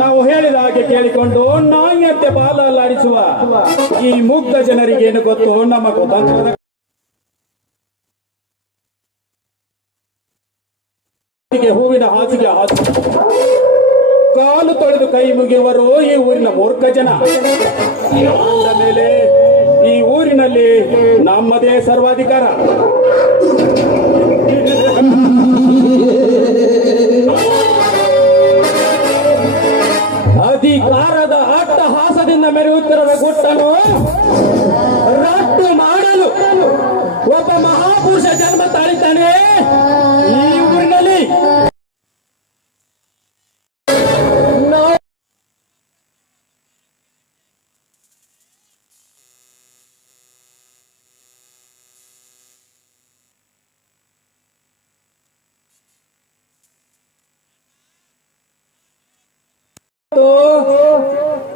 ನಾವು ಹೇಳಿದ ಹಾಗೆ ಕೇಳಿಕೊಂಡು ನಾಯಿಯಂತೆ ಬಾಲಲ್ಲಾಡಿಸುವ ಈ ಮುಗ್ಧ ಜನರಿಗೇನು ಗೊತ್ತು ನಮ್ಮ ಕುತಂತ್ರದ ಹೂವಿನ ಹಾಸಿಗೆ ಕಾಲು ತೊಳೆದು ಕೈ ಮುಗಿಯುವರು ಈ ಊರಿನ ಮೂರ್ಖ ಜನ. ಮೇಲೆ ಈ ಊರಿನಲ್ಲಿ ನಮ್ಮದೇ ಸರ್ವಾಧಿಕಾರ. ಅಧಿಕಾರದ ಅಟ್ಟಹಾಸದಿಂದ ಮೆರೆಯುತ್ತಿರುವ ಗುಟ್ಟನು ರಟ್ಟು ಮಾಡಲು ಒಬ್ಬ ಮಹಾಪುರುಷ ಜನ್ಮ ತಾಳಿದ್ದಾನೆ ಈ ಊರಿನಲ್ಲಿ.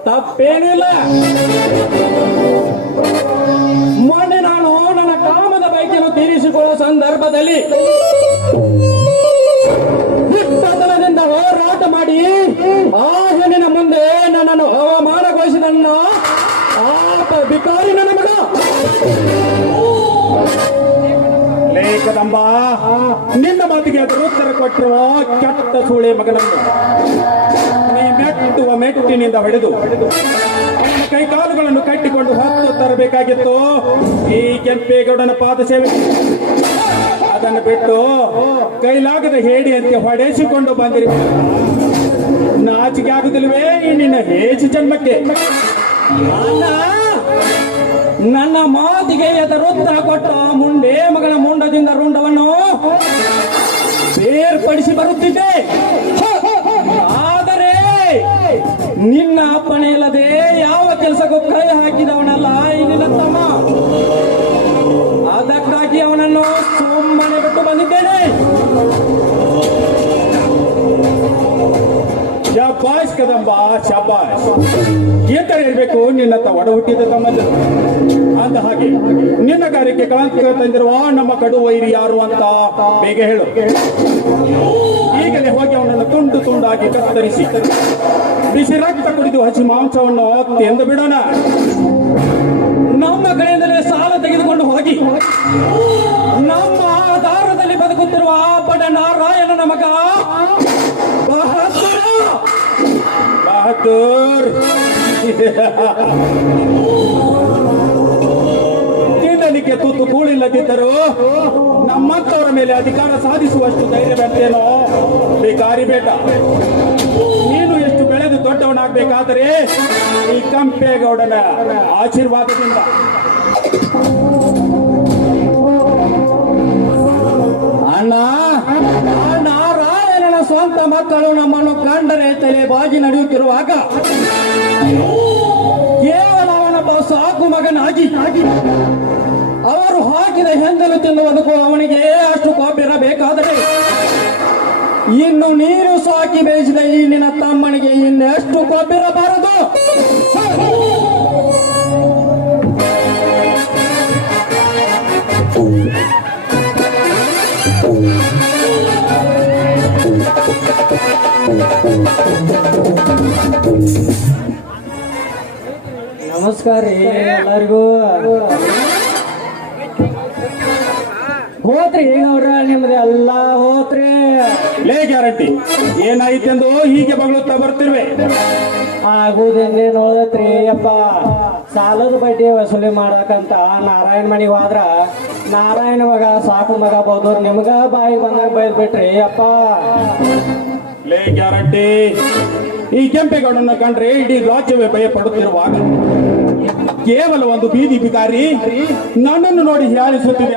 ತಪ್ಪೇನಿಲ್ಲ. ಮೊನ್ನೆ ನಾನು ನನ್ನ ಕಾಮದ ಬೈಕನ್ನು ತೀರಿಸಿಕೊಳ್ಳುವ ಸಂದರ್ಭದಲ್ಲಿ ಹಿಪ್ಪತನದಿಂದ ಹೋರಾಟ ಮಾಡಿ ಆ ಹೆಣ್ಣಿನ ಮುಂದೆ ನನ್ನನ್ನು ಅವಮಾನಗೊಳಿಸಿದ ಆಪ ಬಿಕಾರಿ ನನ್ನ ಮಗ ಲೇಖದಂಬ. ನಿನ್ನ ಮಾತಿಗೆ ಅದರ ಉತ್ತರ ಕೊಟ್ಟಿರುವ ಕೆಟ್ಟ ಸೂಳೆ ಮಗನನ್ನು ಮೆಟ್ಟುವ ಮೆಟ್ಟಿನಿಂದ ಹೊಡೆದು ಕೈ ಕಾಲುಗಳನ್ನು ಕಟ್ಟಿಕೊಂಡು ಹೊತ್ತು ತರಬೇಕಾಗಿತ್ತು ಈ ಕೆಂಪೇಗೌಡನ ಪಾದ ಸೇವೆ. ಅದನ್ನು ಬಿಟ್ಟು ಕೈಲಾಗದ ಹೇಡಿಯಂತೆ ಹೊಡೆಸಿಕೊಂಡು ಬಂದಿರಿ. ನಾಚಿಕೆ ಆಗುತ್ತಿಲ್ವೇ ಈ ನಿನ್ನ ಹೇಸಿ ಜನ್ಮಕ್ಕೆ? ನನ್ನ ಮಾತಿಗೆ ಎದರುತ್ತರ ಕೊಟ್ಟ ಮುಂಡೆ ಮಗನ ಮುಂಡದಿಂದ ರುಂಡವನ್ನು ಬೇರ್ಪಡಿಸಿ ಬರುತ್ತಿದ್ದೆ. ಆದರೆ ನಿನ್ನ ಅಪ್ಪಣೆ ಇಲ್ಲದೆ ಯಾವ ಕೆಲಸಕ್ಕೂ ಕೈ ಹಾಕಿದವನಲ್ಲ ಈ ನಿನ್ನ ತಮ್ಮ. ಅದಕ್ಕಾಗಿ ಅವನನ್ನು ಸುಮ್ಮನೆ ಬಿಟ್ಟು ಬಂದಿದ್ದೇನೆ. ಶಬಾಷ್ ಕದಂಬ ಶಬಾಷ್. ಏತರ ಇರಬೇಕು ನಿನ್ನತ್ತ ಒಡ ಹುಟ್ಟಿದ ತಮ್ಮಂದರು. ಅಂದ ಹಾಗೆ ನಿನ್ನ ಕಾರ್ಯಕ್ಕೆ ಕಳಂಕ ತಂದಿರುವ ನಮ್ಮ ಕಡು ವೈರಿ ಯಾರು ಅಂತ ಬೇಗ ಹೇಳು. ಈಗಲೇ ಹೋಗಿ ಅವನನ್ನು ತುಂಡು ತುಂಡಾಗಿ ಕತ್ತರಿಸಿ ಬಿಸಿ ರಕ್ತ ಕುಡಿದು ಹಸಿ ಮಾಂಸವನ್ನು ತಿಂದು ಬಿಡೋಣ. ನಮ್ಮ ಕಡೆಯಿಂದಲೇ ಸಾಲ ತೆಗೆದುಕೊಂಡು ಹೋಗಿ ನಮ್ಮ ಆಧಾರದಲ್ಲಿ ಬದುಕುತ್ತಿರುವ ಬಡ ನಾರಾಯಣನ ಮಗ ಬಹದ್ದೂರ್ ತಿನ್ನಲಿಕ್ಕೆ ತುತ್ತು ಕೂಳಿಲ್ಲದಿದ್ದರೂ ನಮ್ಮಂತವರ ಮೇಲೆ ಅಧಿಕಾರ ಸಾಧಿಸುವಷ್ಟು ಧೈರ್ಯ ಬರ್ತೇನೋ ಬೇಕಾರಿ ಬೇಟ. ನೀನು ಎಷ್ಟು ಬೆಳೆದು ದೊಡ್ಡವನಾಗಬೇಕಾದರೆ ಈ ಕೆಂಪೇಗೌಡನ ಆಶೀರ್ವಾದದಿಂದ. ಅಣ್ಣ, ನಾರಾಯಣನ ಸ್ವಂತ ಮಕ್ಕಳು ನಮ್ಮನ್ನು ಕಂಡರೆ ತಲೆ ಬಾಗಿ ನಡೆಯುತ್ತಿರುವಾಗ ಕೇವಲ ಅವನೊಬ್ಬ ಸಾಕು ಮಗನಾಗಿ ಅವರು ಹಾಕಿದ ಹೆಂದಲು ತಿನ್ನುವುದಕ್ಕೂ ಅವನಿಗೆ ಅಷ್ಟು ಕೊಬ್ಬಿರಬೇಕಾದರೆ ಇನ್ನು ನೀರು ಸಾಕಿ ಬೇಯಿಸಿದ ಈ ನಿನ್ನ ತಮ್ಮನಿಗೆ ಇನ್ನೆಷ್ಟು ಕೊಬ್ಬಿರಬಾರದು. ನಮಸ್ಕಾರ ರೀ ಎಲ್ಲರಿಗೂ. ಹೋತ್ರಿ ಗೌಡ್ರ ನಿಮ್ದು ಎಲ್ಲ ಹೋತ್ರಿ. ಲೇ ಗ್ಯಾರಂಟಿ ಏನಾಯ್ತೆಂದು ಹೀಗೆ ಬಗಳುತ್ತಾ ಬರ್ತಿರ್ವೆ. ಆಗುದನ್ನೇ ನೋಡತ್ರಿ ಅಪ್ಪ. ಸಾಲದ ಬಡ್ಡಿ ವಸೂಲಿ ಮಾಡಕಂತ ನಾರಾಯಣ ಮನೆಗೆ ಹೋದ್ರ ನಾರಾಯಣ ಮಗ ಸಾಕು ಮಗ ಬೋದವ್ರು ನಿಮ್ಗ ಬಾಯಿ ಬಂದಾಗ ಬೈದ್ ಬಿಟ್ರಿ ಅಪ್ಪ. ಲೇ ಗ್ಯಾರಂಟಿ ಈ ಕೆಂಪೇಗೌಡನ ಕಂಡ್ರೆ ಇಡೀ ರಾಜ್ಯವೇ ಭಯ ಪಡುತ್ತಿರುವಾಗ ಕೇವಲ ಒಂದು ಬೀದಿ ಬಿಕಾರಿ ನನ್ನನ್ನು ನೋಡಿ ಹೀಯಾಳಿಸುತ್ತಿದೆ.